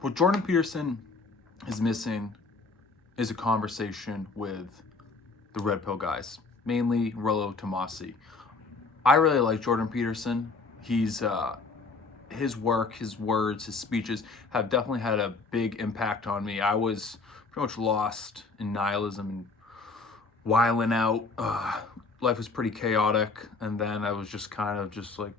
what Jordan Peterson is missing is a conversation with the Red Pill guys, mainly Rollo Tomasi. I really like Jordan Peterson. He's his work, his words, his speeches have definitely had a big impact on me. I was pretty much lost in nihilism and wiling out. Life was pretty chaotic, and then I was just kind of just like,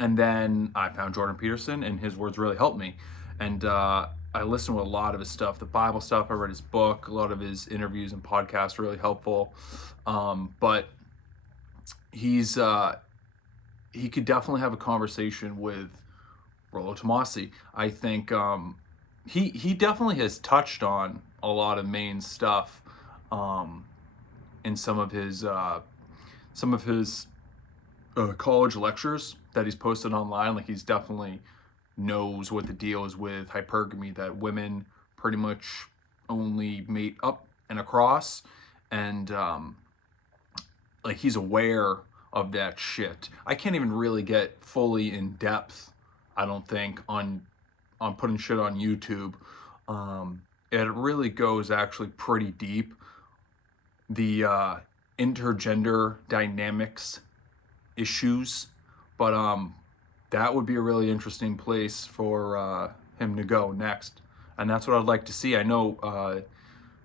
and then I found Jordan Peterson, and his words really helped me. And I listened to a lot of his stuff, the Bible stuff. I read his book, a lot of his interviews and podcasts, really helpful. But he's he could definitely have a conversation with Rollo Tomasi. I think he definitely has touched on a lot of main stuff in some of his college lectures that he's posted online. Like, he's definitely knows what the deal is with hypergamy, that women pretty much only mate up and across, and like, he's aware of that shit. I can't even really get fully in depth, I don't think, on putting shit on YouTube. It really goes actually pretty deep. The intergender dynamics issues, but that would be a really interesting place for him to go next, and that's what I'd like to see. I know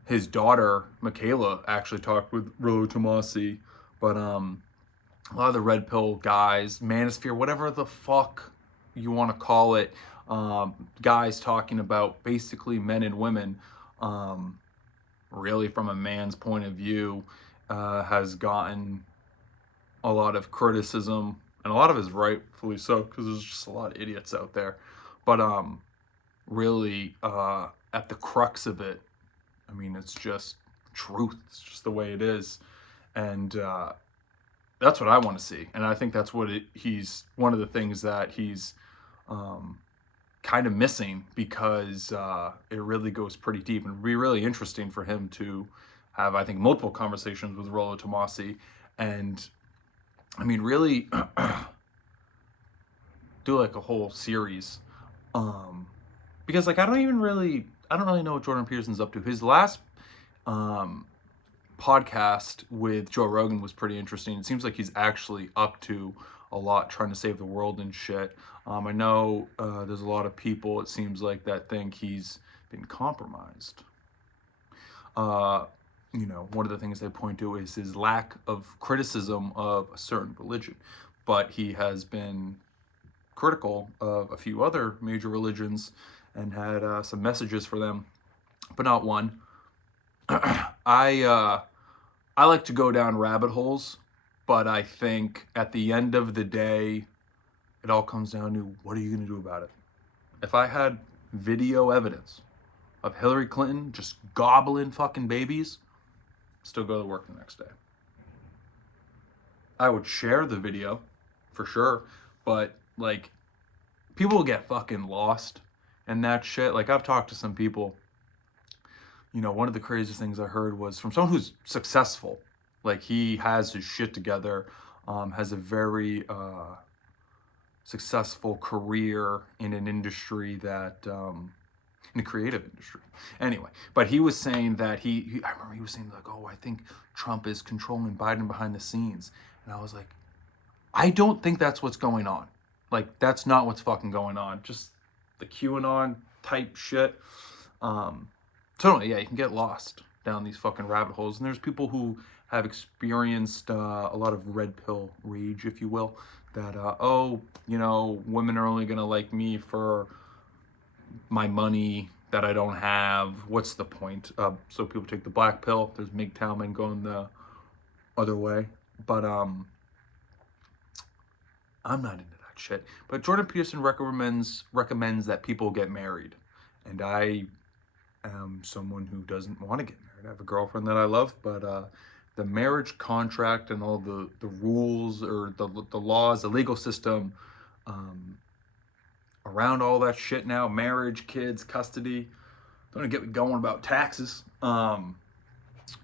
his daughter Michaela actually talked with Rollo Tomasi, but a lot of the red pill guys, manosphere, whatever the fuck you want to call it, guys talking about basically men and women, really from a man's point of view, has gotten a lot of criticism, and a lot of it is rightfully so, because there's just a lot of idiots out there. But really, at the crux of it, I mean, it's just truth. It's just the way it is, and that's what I want to see. And I think that's what he's one of the things that he's kind of missing, because it really goes pretty deep, and it'd be really interesting for him to have, I think, multiple conversations with Rollo Tomasi, and I mean, really do like a whole series, because like I don't really know what Jordan Peterson's up to. His last podcast with Joe Rogan was pretty interesting. It seems like he's actually up to a lot, trying to save the world and shit. I know there's a lot of people, it seems like, that think he's been compromised. You know, one of the things they point to is his lack of criticism of a certain religion, but he has been critical of a few other major religions and had some messages for them, but not one. I like to go down rabbit holes, but I think at the end of the day, it all comes down to, what are you going to do about it? If I had video evidence of Hillary Clinton just gobbling fucking babies, still go to work the next day. I would share the video for sure, but like, people will get fucking lost in that shit. Like, I've talked to some people, you know, one of the craziest things I heard was from someone who's successful. Like, he has his shit together, has a very successful career in an industry that in the creative industry. Anyway, but he was saying that I remember he was saying, like, oh, I think Trump is controlling Biden behind the scenes. And I was like, I don't think that's what's going on. Like, that's not what's fucking going on. Just the QAnon type shit. So yeah, you can get lost down these fucking rabbit holes. And there's people who have experienced a lot of red pill rage, if you will, that, oh, you know, women are only gonna like me for my money that I don't have. What's the point? So people take the black pill. There's MGTOW men going the other way. But I'm not into that shit. But Jordan Peterson recommends that people get married. And I am someone who doesn't want to get married. I have a girlfriend that I love, but the marriage contract and all the rules, or the laws, the legal system around all that shit now, marriage, kids, custody, don't get me going about taxes.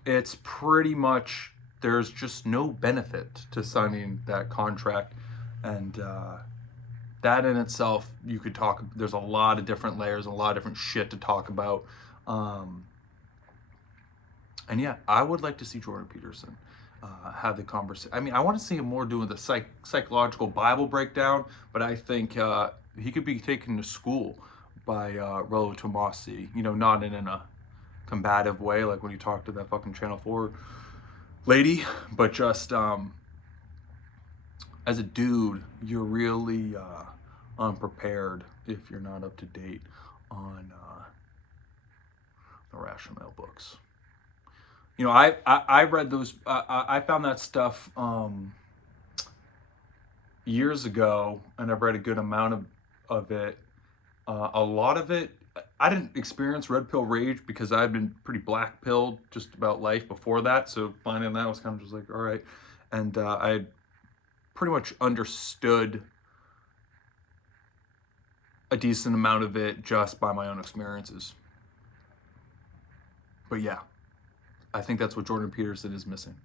It's pretty much, there's just no benefit to signing that contract, and that in itself, you could talk, there's a lot of different layers and a lot of different shit to talk about. And yeah, I would like to see Jordan Peterson have the conversation. I mean, I want to see him more doing the psychological Bible breakdown, but I think he could be taken to school by Rollo Tomasi, you know, not in a combative way like when you talk to that fucking Channel 4 lady, but just as a dude, you're really unprepared if you're not up to date on the Rational Male books. You know, I read those. I found that stuff years ago, and I've read a good amount of it. A lot of it, I didn't experience red pill rage because I'd been pretty black pilled just about life before that. So finding that was kind of just like, all right, and I pretty much understood a decent amount of it just by my own experiences. But yeah, I think that's what Jordan Peterson is missing.